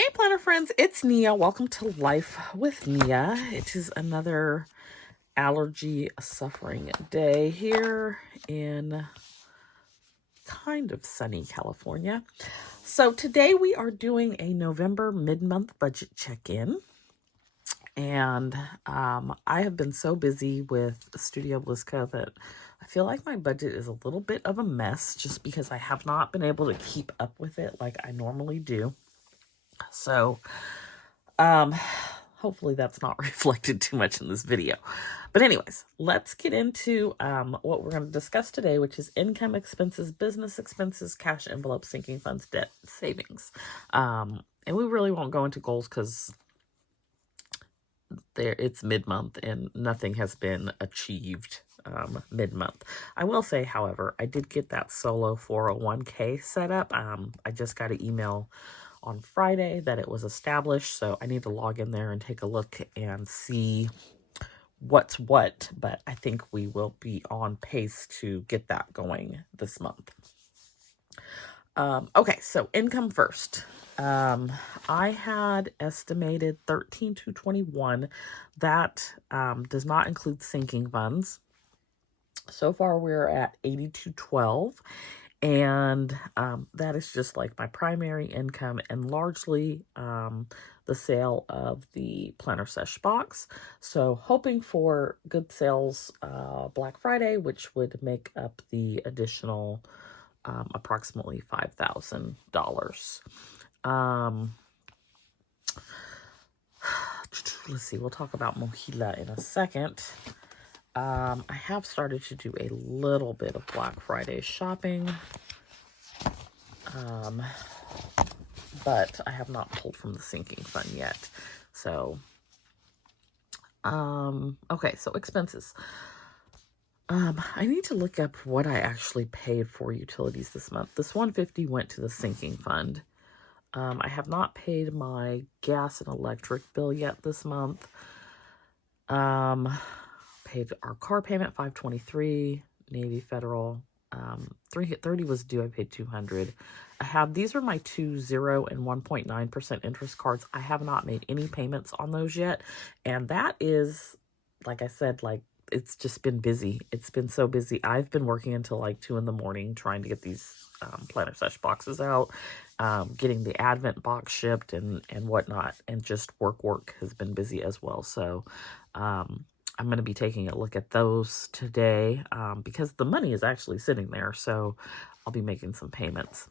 Hey, planner friends, it's Nia. Welcome to Life with Nia. It is another allergy suffering day here in kind of sunny California. So today we are doing a November mid-month budget check-in. And I have been so busy with Studio Bliss Co that I feel like my budget is a little bit of a mess just because I have not been able to keep up with it like I normally do. So hopefully that's not reflected too much in this video. But anyways, let's get into what we're going to discuss today, which is income, expenses, business expenses, cash envelopes, sinking funds, debt, savings. And we really won't go into goals because it's mid-month and nothing has been achieved mid-month. I will say, however, I did get that solo 401k set up. I just got an email on Friday that it was established, so I need to log in there and take a look and see what's what, but I think we will be on pace to get that going this month. Okay, so income first. I had estimated 13 to 21. That does not include sinking funds. So far, we're at 8212, and that is just like my primary income and largely the sale of the Planner Sesh box. So hoping for good sales Black Friday, which would make up the additional approximately $5,000. Let's see, we'll talk about Mohila in a second. I have started to do a little bit of Black Friday shopping, but I have not pulled from the sinking fund yet. So, okay, so expenses. I need to look up what I actually paid for utilities this month. This $150 went to the sinking fund. I have not paid my gas and electric bill yet this month. Paid our car payment, $523, Navy Federal. $330 was due. I paid $200. These are my 2, 0, and 1.9% interest cards. I have not made any payments on those yet. And that is, like I said, like it's just been busy. It's been so busy. I've been working until like 2 in the morning trying to get these Planner Sesh boxes out, getting the Advent box shipped and whatnot. And just work has been busy as well. So, I'm going to be taking a look at those today because the money is actually sitting there. So I'll be making some payments.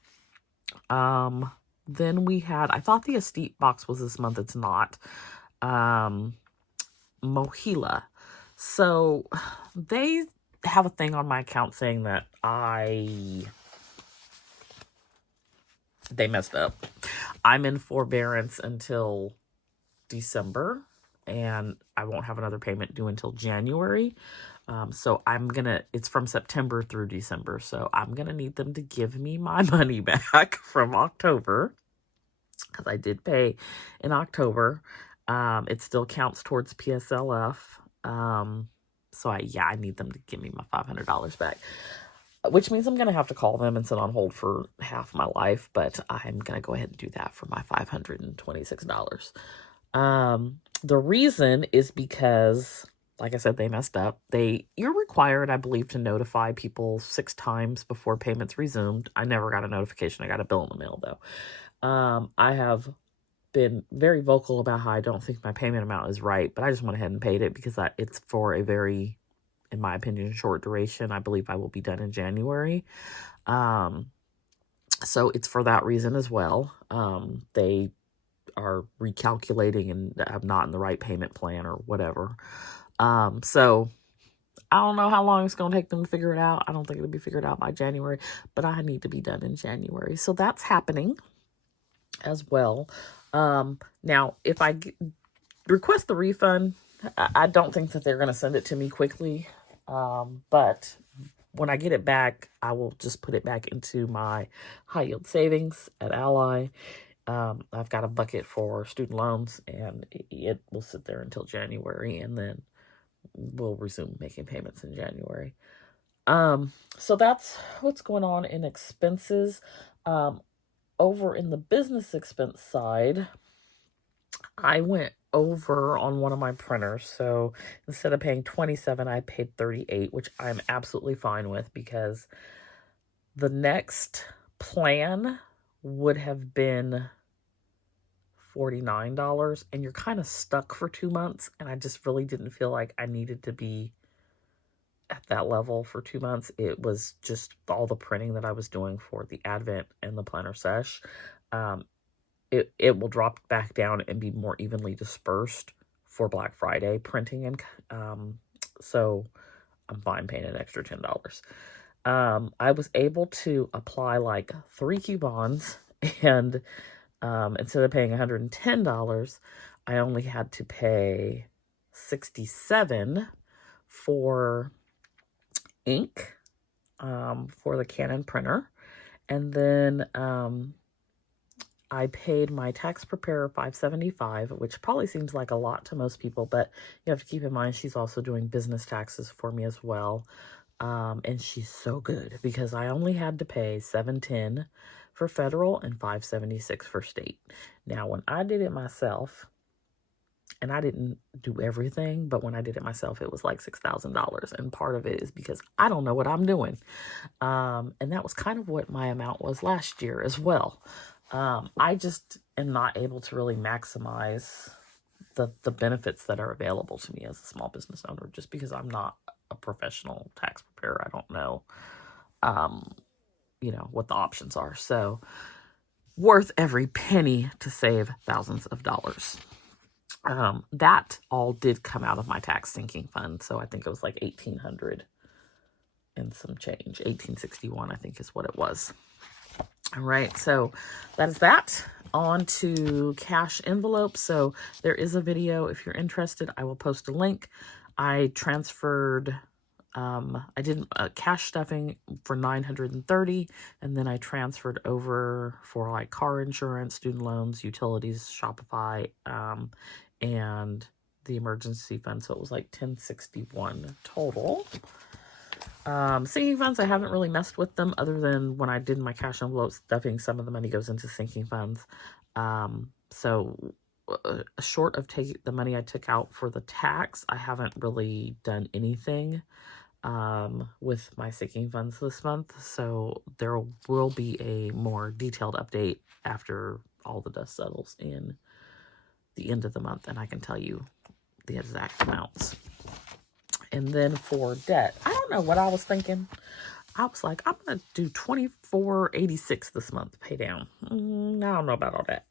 Then we had, I thought the estate box was this month. It's not. Mohila. So they have a thing on my account saying that they messed up. I'm in forbearance until December, and I won't have another payment due until January. So it's from September through December. So I'm going to need them to give me my money back from October, because I did pay in October. It still counts towards PSLF. So I need them to give me my $500 back, which means I'm going to have to call them and sit on hold for half my life, but I'm going to go ahead and do that for my $526. The reason is because, like I said, they messed up. You're required, I believe, to notify people 6 times before payments resumed. I never got a notification. I got a bill in the mail, though. I have been very vocal about how I don't think my payment amount is right, but I just went ahead and paid it because it's for a very, in my opinion, short duration. I believe I will be done in January. So it's for that reason as well. They are recalculating and I'm not in the right payment plan or whatever. So I don't know how long it's going to take them to figure it out. I don't think it'll be figured out by January, but I need to be done in January. So that's happening as well. Now, if I request the refund, I don't think that they're going to send it to me quickly. But when I get it back, I will just put it back into my high yield savings at Ally. I've got a bucket for student loans, and it will sit there until January, and then we'll resume making payments in January. So that's what's going on in expenses. over in the business expense side, I went over on one of my printers. So instead of paying $27, I paid $38, which I'm absolutely fine with, because the next plan would have been $49, and you're kind of stuck for 2 months, and I just really didn't feel like I needed to be at that level for 2 months. It was just all the printing that I was doing for the Advent and the planner sesh. It will drop back down and be more evenly dispersed for Black Friday printing, and so I'm fine paying an extra $10. I was able to apply like 3 coupons, and instead of paying $110, I only had to pay $67 for ink, for the Canon printer. And then I paid my tax preparer $575, which probably seems like a lot to most people, but you have to keep in mind she's also doing business taxes for me as well. And she's so good, because I only had to pay $710 for federal and $576 for state. Now, when I did it myself, and I didn't do everything, but when I did it myself, it was like $6,000. And part of it is because I don't know what I'm doing. And that was kind of what my amount was last year as well. I just am not able to really maximize the benefits that are available to me as a small business owner, just because I'm not a professional tax preparer. I don't know, what the options are. So worth every penny to save thousands of dollars. That all did come out of my tax sinking fund. So I think it was like $1,800 and some change. $1,861, I think, is what it was. All right, so that is that. On to cash envelopes. So there is a video. If you're interested, I will post a link. I transferred, I did cash stuffing for $930, and then I transferred over for like car insurance, student loans, utilities, Shopify, and the emergency fund. So it was like $1,061 total. Sinking funds, I haven't really messed with them, other than when I did my cash envelope stuffing, some of the money goes into sinking funds. So short of taking the money I took out for the tax, I haven't really done anything with my sinking funds this month. So there will be a more detailed update after all the dust settles in the end of the month, and I can tell you the exact amounts. And then for debt, I don't know what I was thinking. I was like, I'm going to do $24.86 this month, pay down. I don't know about all that.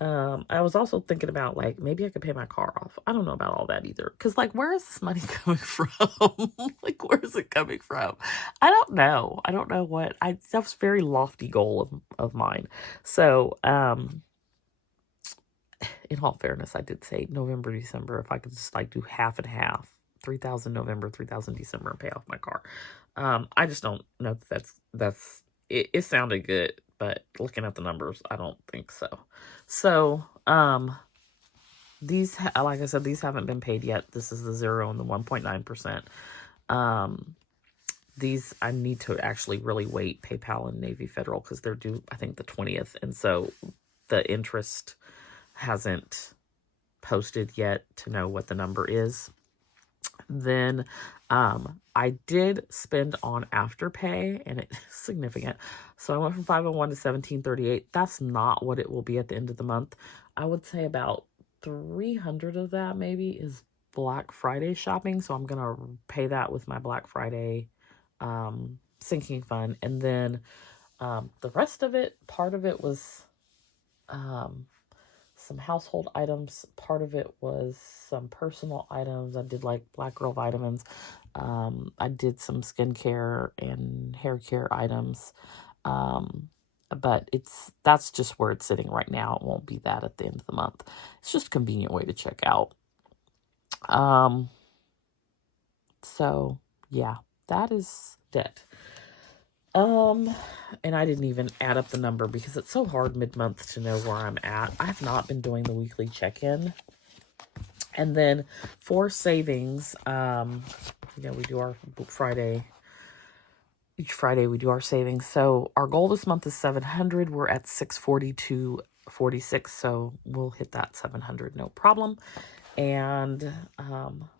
I was also thinking about, like, maybe I could pay my car off. I don't know about all that either. Because, like, where is this money coming from? Like, where is it coming from? I don't know. I don't know what. That was a very lofty goal of mine. So, in all fairness, I did say November, December, if I could just, like, do half and half. 3,000 November, 3,000 December, and pay off my car. I just don't know if that's it sounded good, but looking at the numbers, I don't think so. So, these, like I said, these haven't been paid yet. This is the 0 and the 1.9%. These I need to actually really wait, PayPal and Navy Federal, because they're due, I think, the 20th. And so the interest hasn't posted yet to know what the number is. Then I did spend on Afterpay, and it's significant. So I went from 501 to 1738. That's not what it will be at the end of the month. I would say about 300 of that maybe is Black Friday shopping. So I'm going to pay that with my Black Friday sinking fund. And then the rest of it, part of it was some household items. Part of it was some personal items. I did like Black Girl vitamins. I did some skincare and hair care items. But that's just where it's sitting right now. It won't be that at the end of the month. It's just a convenient way to check out. So yeah, that is debt. And I didn't even add up the number because it's so hard mid-month to know where I'm at. I've not been doing the weekly check-in. And then for savings, we do our Friday each Friday we do our savings. So our goal this month is 700. We're at 642.46, so we'll hit that 700 no problem. And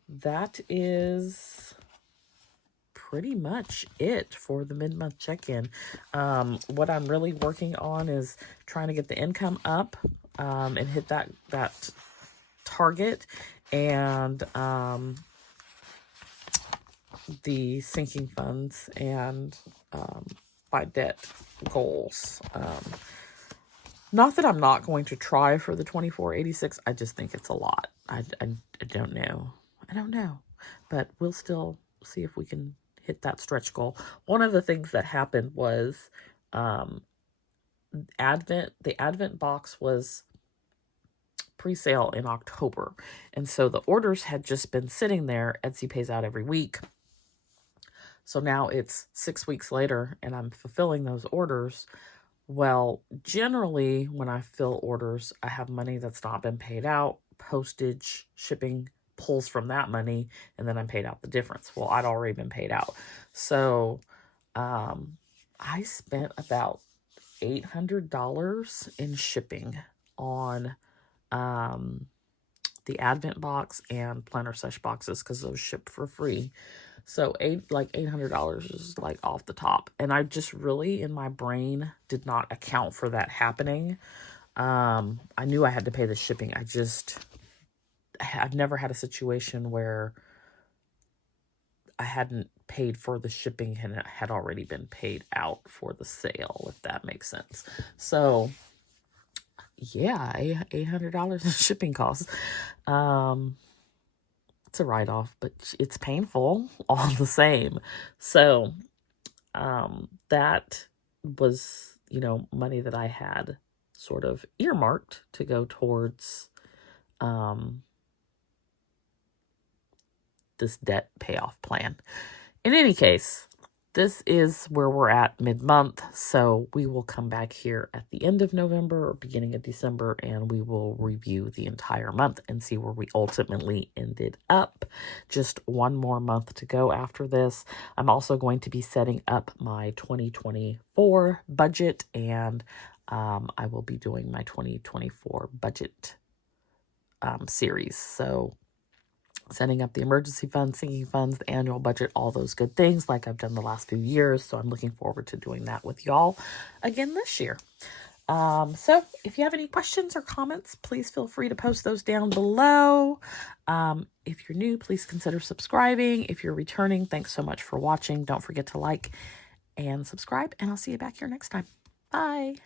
that is pretty much it for the mid-month check-in. What I'm really working on is trying to get the income up and hit that target, and the sinking funds and my debt goals. Not that I'm not going to try for the 2486. I just think it's a lot. I don't know. I don't know. But we'll still see if we can hit that stretch goal. One of the things that happened was the Advent box was pre-sale in October. And so the orders had just been sitting there. Etsy pays out every week. So now it's 6 weeks later and I'm fulfilling those orders. Well, generally when I fill orders, I have money that's not been paid out. Postage, shipping pulls from that money, and then I'm paid out the difference. Well, I'd already been paid out. So I spent about $800 in shipping on the Advent box and Planner Sesh boxes because those ship for free. So $800 is like off the top. And I just really in my brain did not account for that happening. I knew I had to pay the shipping. I've never had a situation where I hadn't paid for the shipping and it had already been paid out for the sale, if that makes sense. So yeah, $800 in shipping costs. It's a write-off, but it's painful all the same. So that was, money that I had sort of earmarked to go towards this debt payoff plan. In any case, this is where we're at mid-month, so we will come back here at the end of November or beginning of December, and we will review the entire month and see where we ultimately ended up. Just one more month to go after this. I'm also going to be setting up my 2024 budget, and I will be doing my 2024 budget series. So setting up the emergency fund, sinking funds, the annual budget, all those good things like I've done the last few years. So I'm looking forward to doing that with y'all again this year. So if you have any questions or comments, please feel free to post those down below. If you're new, please consider subscribing. If you're returning, thanks so much for watching. Don't forget to like and subscribe, and I'll see you back here next time. Bye.